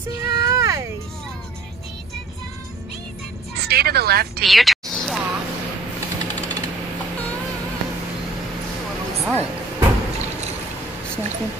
Say hi. Stay to the left to U-turn. Wow. Second.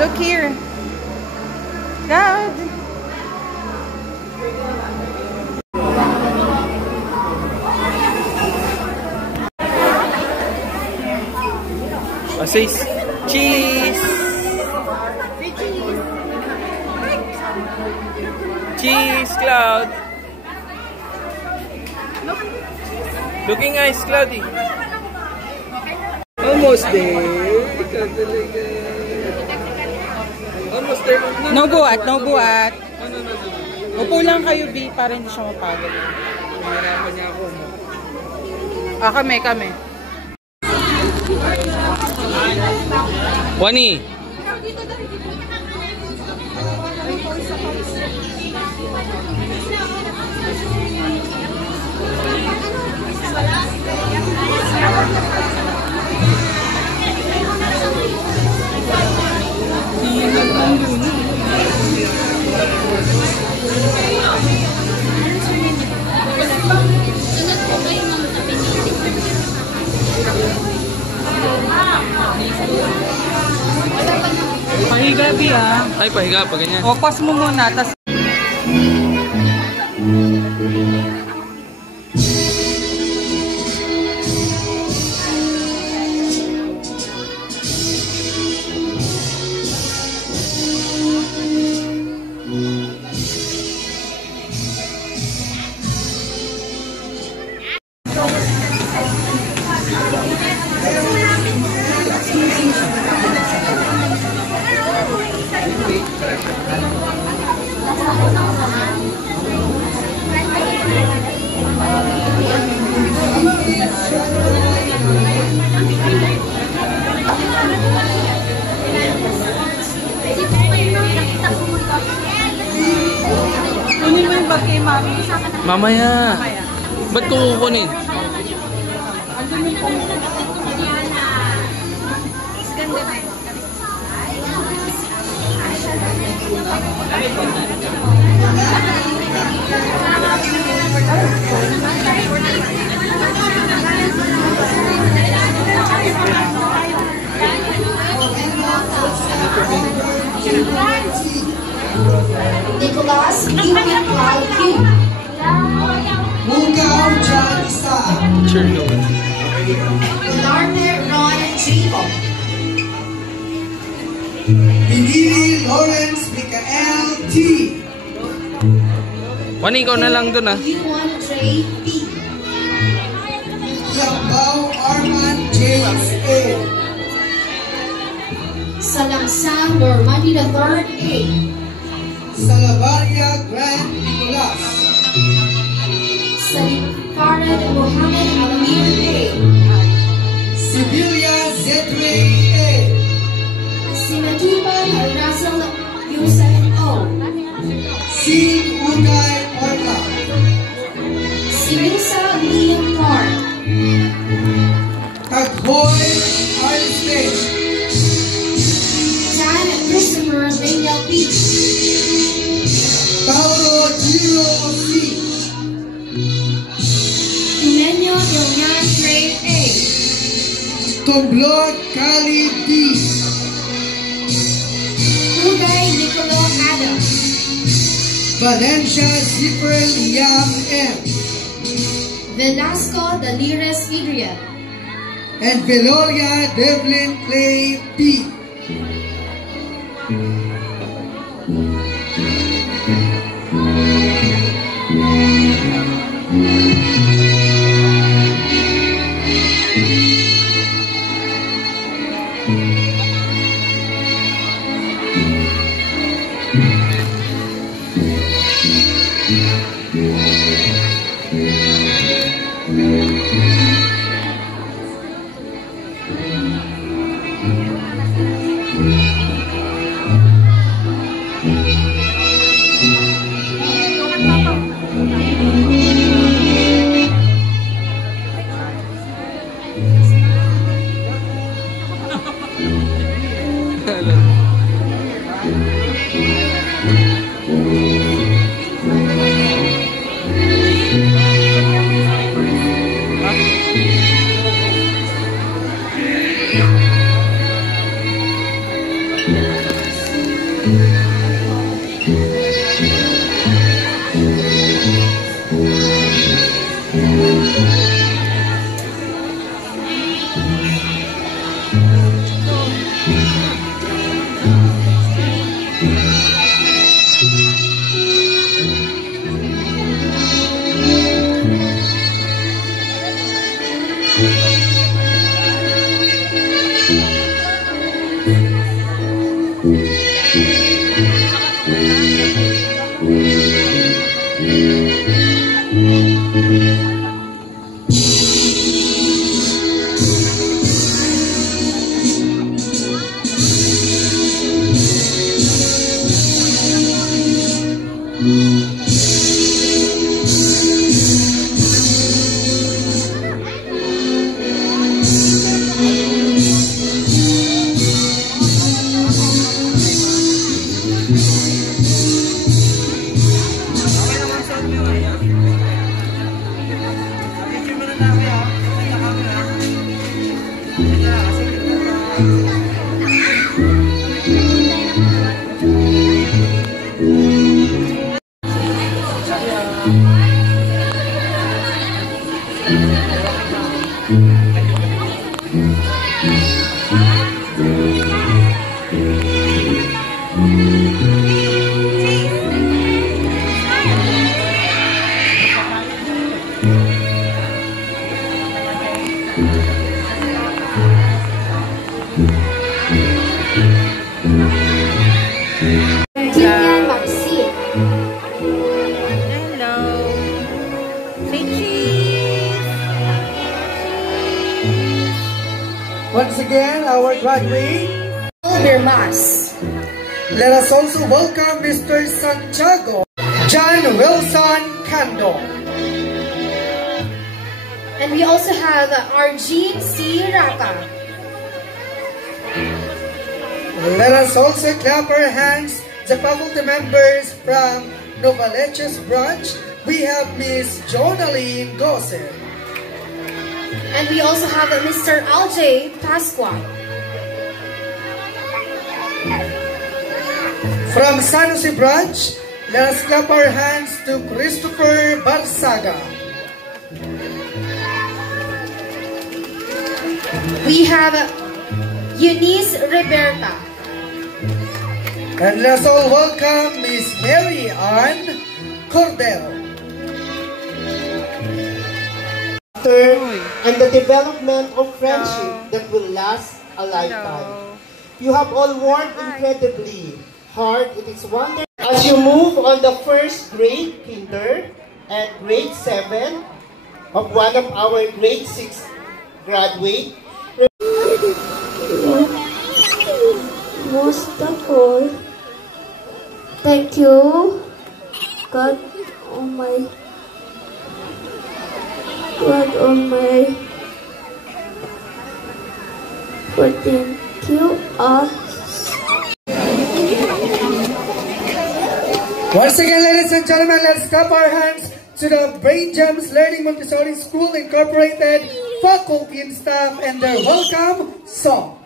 Look here. God. Says cheese. Cheese, Cloud. Looking nice, Cloudy. Almost there. Almost there. No buhat, no buhat. Upo lang kayo, B, para hindi siya mapagod. Mahirapan niya ako. Kami. Wani. Pahiga, B, ah. Ay, pahiga pa ganyan. O, pause mo muna, tas... Kunin mo yung bag kay Mami. Mamaya. Ba't ko kukunin? Nicholas Ethan Paul King. Mugaw John Isa. Larner Ron Tribo. Pinili Lawrence Michael T. Wani, ikaw na lang dun, ah. Yuan Trey P. Yabaw Arman James A. Salangsang Normandy III A. Salabaria Grant Nicolas. Salifarad Mohammed Amir A. Sibilia Zedway A. Simatuban Russell Yusuf O. Si Unay Orca. Sinusa Liam Park. Tagboy Artstage. Dan Christopher Daniel P. Paolo Giro C. Tumenyo Ilyan Trey A. Tomblot Kali D. Ugay Nicolo Adam. Valencia Zipper Liam M. Velasco Dalires Adrian. And Veloria Devlin Clay P. Julian Maxine. Hello. Say cheese. Once again, our graduate. Bermas. Let us also welcome Mr. Santiago John Wilson Cando. And we also have Arjit C. Raka. Let us also clap our hands, the faculty members from Novaleches branch. We have Miss Jonaline Gose. And we also have Mr. Aljay Pasqua. From San Jose branch, let us clap our hands to Christopher Balsaga. We have Eunice Roberta. And let us all welcome Miss Mary Ann Cordero. And the development of friendship that will last a lifetime. You have all worked incredibly hard. It is wonderful. As you move on the first grade kinder and grade 7 of one of our grade 6 graduate. Most of all, thank you, God Almighty. God Almighty, for thank you us. Once again, ladies and gentlemen, let's clap our hands to the Brain Gems Learning Montessori School Incorporated faculty and staff and their welcome song.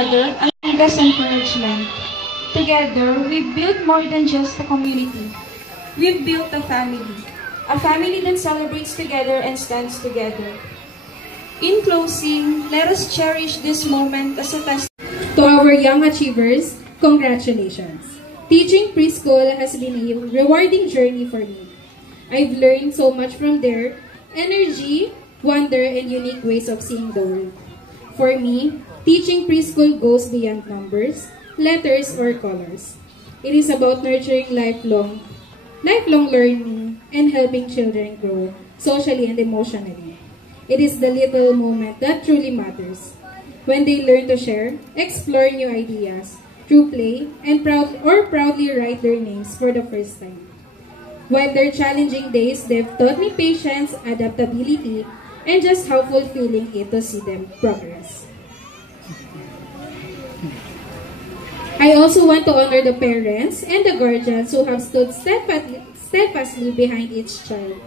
another and best encouragement. Together, we've built more than just a community. We've built a family that celebrates together and stands together. In closing, let us cherish this moment as a testament to our young achievers. Congratulations! Teaching preschool has been a rewarding journey for me. I've learned so much from their energy, wonder, and unique ways of seeing the world. For me, teaching preschool goes beyond numbers, letters, or colors. It is about nurturing lifelong learning and helping children grow socially and emotionally. It is the little moment that truly matters. When they learn to share, explore new ideas through play, and proudly write their names for the first time. While their challenging days, they've taught me patience, adaptability, and just how fulfilling it to see them progress. I also want to honor the parents and the guardians who have stood steadfastly behind each child.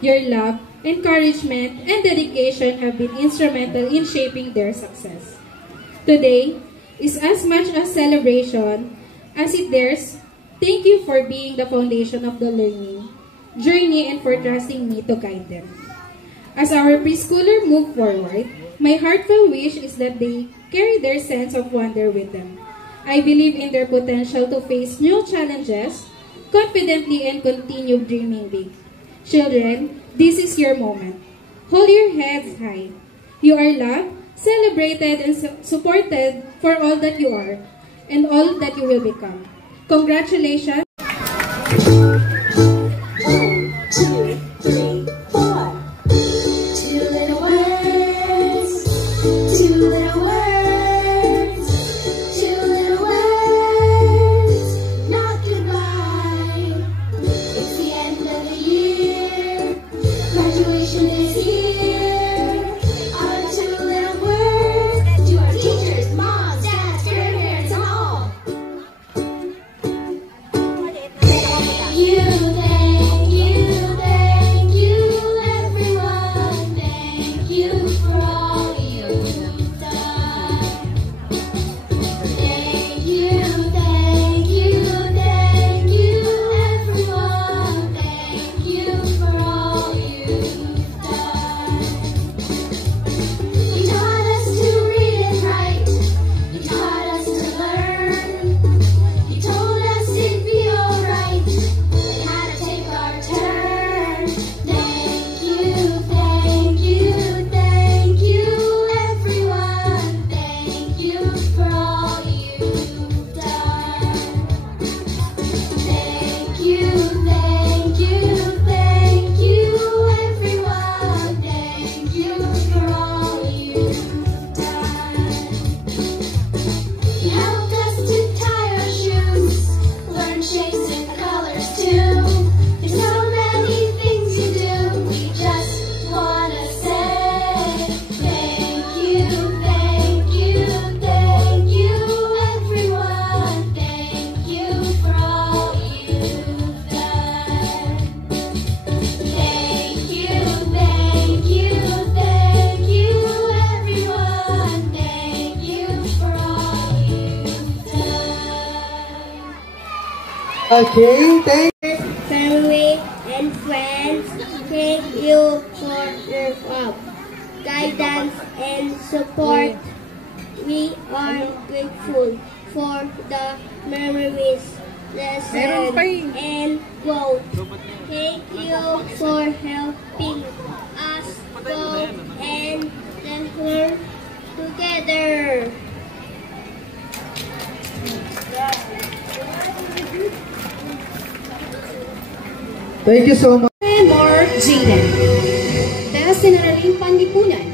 Your love, encouragement, and dedication have been instrumental in shaping their success. Today is as much a celebration as it dares. Thank you for being the foundation of the learning journey and for trusting me to guide them. As our preschooler move forward, my heartfelt wish is that they carry their sense of wonder with them. I believe in their potential to face new challenges confidently and continue dreaming big. Children, this is your moment. Hold your heads high. You are loved, celebrated, and supported for all that you are and all that you will become. Congratulations. 1, 2, 3, 4. Two little words. Two little words. Two little words. Not goodbye. It's the end of the year. Graduation is here. Our two little words to our teachers, moms, dads, grandparents, and all. Thank you, everyone. Thank you for all you've done. Thank you, everyone. Thank you for all you've done. You taught us to read and write. You taught us to learn. You told us it'd be alright. And how to take our turn. Thank you, everyone. Thank you for all you've done. Thank you, everyone. Thank you for all you've done. You helped us to tie our shoes, learn shapes and colors too. There's so many things you do. We just wanna say thank you, everyone. Thank you for all you've done. Thank you, everyone. Thank you for all you've done. Okay, thank Family and friends, thank you for your love, guidance, and support. We are grateful for the memories, lessons, and growth. Thank you for helping us grow and learn together. Thank you so much. Mark Jaden. Best in Araling Panlipunan.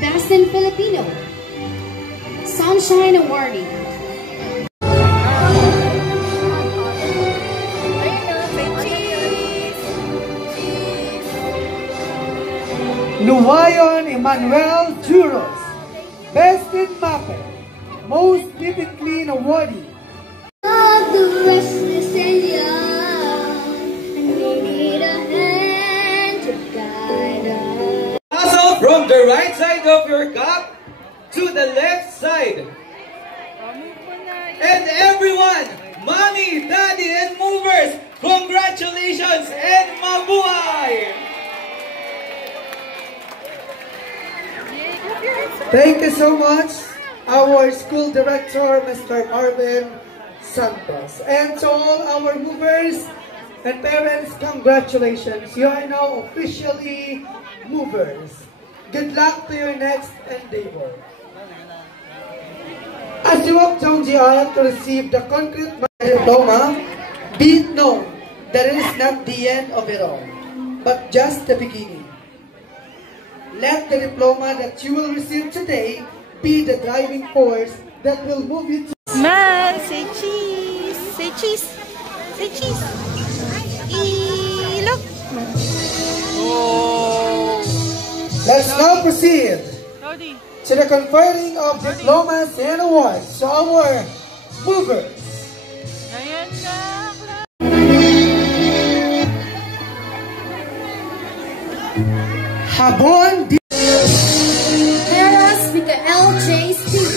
Best in Filipino. Sunshine Awardee. Luwayon Emmanuel Juros. Best in Mape. Most Neat and Clean Awardee. Love the restless and young, and we need a hand to guide us. Pass out from the right side of your cup to the left side. outside. And everyone, mommy, daddy, and movers, congratulations and mabuhay! Thank you so much, our school director, Mr. Arvin Santos. And to all our movers and parents, congratulations. You are now officially movers. Good luck to your next endeavor. As you walk down the aisle to receive the concrete diploma, be it known that it is not the end of it all, but just the beginning. Let the diploma that you will receive today be the driving force that will move you to... Man, say cheese! Say cheese! Say cheese! Look! Oh! Let's now proceed to the conferring of diplomas and awards to our movers. Habon Paras Mikael J. Speed.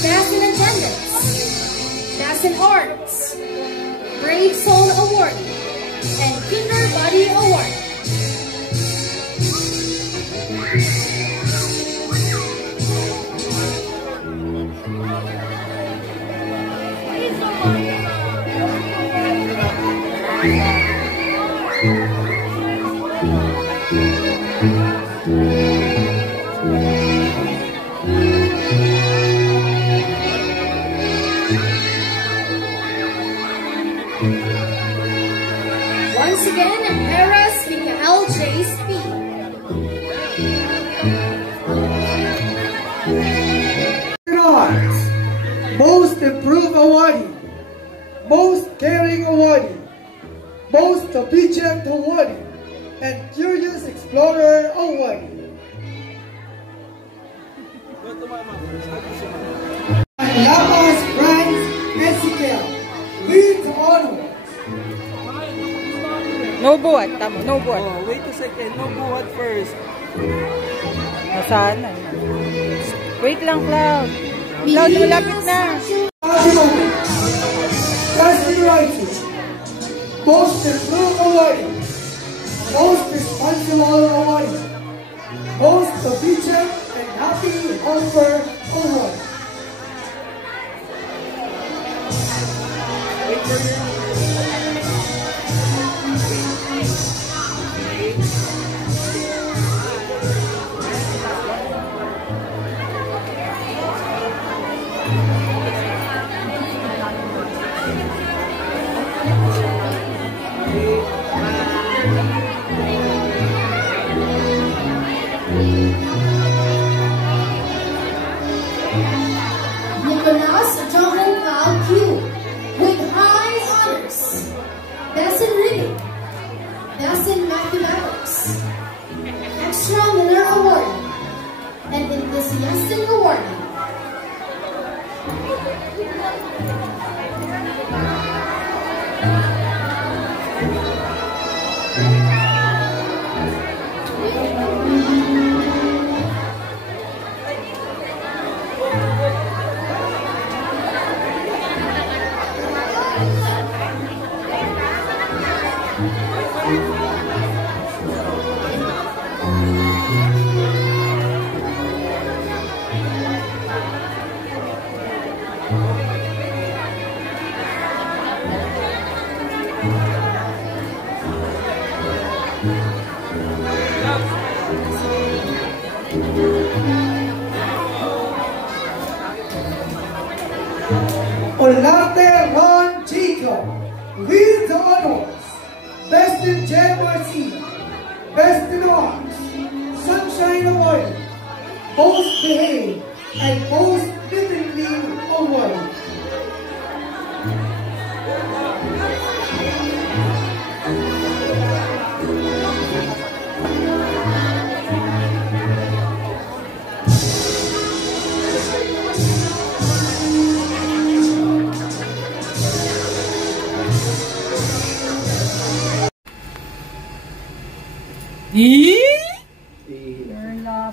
Best in Attendance. Best in Arts. Brave Soul Award. And Kinder Body Award. Once again, Paras Mikael J. Speed. Arts, Most Improved Awardee, Most Caring Awardee, Most Obedient Awardee, and Curious Explorer Awardee. Lamas Franz Ezekiel, lead honors. No buhat, tama. No buhat. Oh, wait a second. No buhat first. Nasaan? Wait lang, Cloud. Cloud, malapit na. Casting Writing, Most Improved Awardee, Most Responsible Awardee, Most Obedient and Happy Helper Award. Nicolas Johan Val Q. With high honors. Best in Reading. Best in Mathematics. Extra Miller Award. And Enthusiastic Award. Olarte Ron Jacob, lead the honors, Best in JMRC, Best in Arts, Sunshine Award, Most Behaved, and Most Fittingly Award.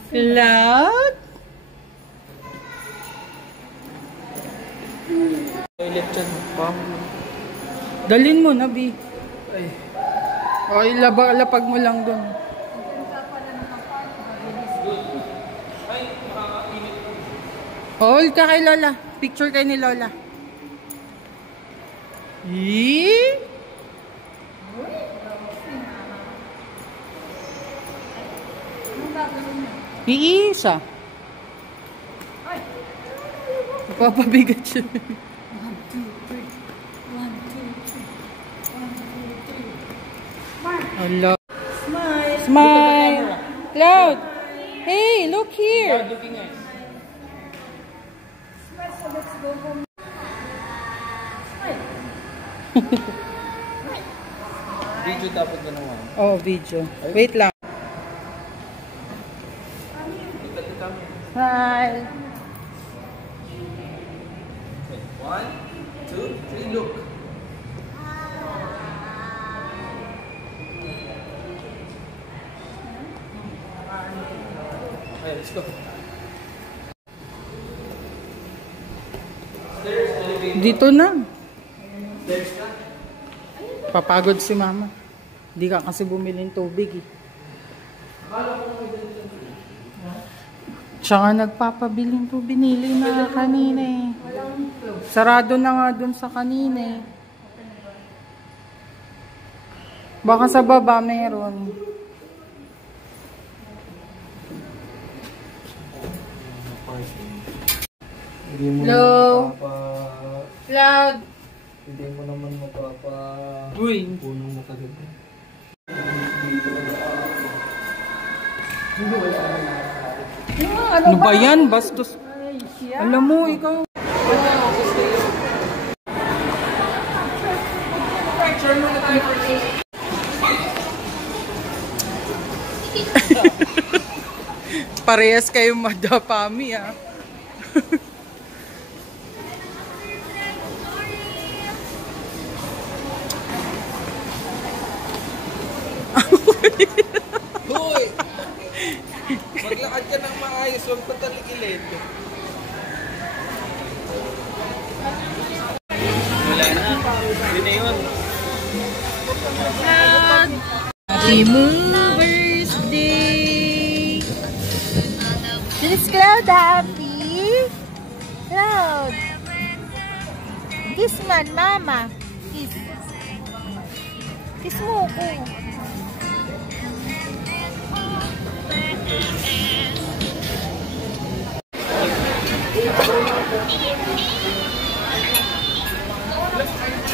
Cloud? Dalin mo na, B. O, lapag mo lang dun. Hold ka kay Lola. Picture kayo ni Lola. Yee! Iisa. Papabigat siya. 1, 2, 3. 1, 2, 3. Hello. Smile. Smile. Cloud. Hey, look here. Cloud looking nice. Video dapat na naman. Oh, video. Wait lang. Smile. 1, 2, 3, look. Okay, let's go. Dito na. Papagod si mama. Hindi ka kasi bumili ng tubig eh. Siya nga nagpapabiling to, binili na kanina eh. Sarado na nga dun sa kanina eh. Baka sa baba meron. Hello? Cloud? Hindi mo naman mapapa... Uy! Punong mo kagabi. Ano ba yan? Bastos. Alam mo, ikaw. Parehas kayong madapami ah. Hoy! Maglakad ka ng maayos, huwag patalikilid. Wala na. Yun na yun. Happy Movers Day! Is Cloud happy? Cloud! Kiss man, mama. Kiss. Kiss mo ko.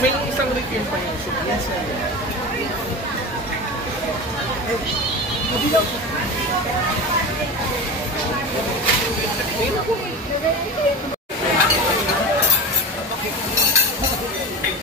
May isang refill pa yun. Yes, sir. Ay,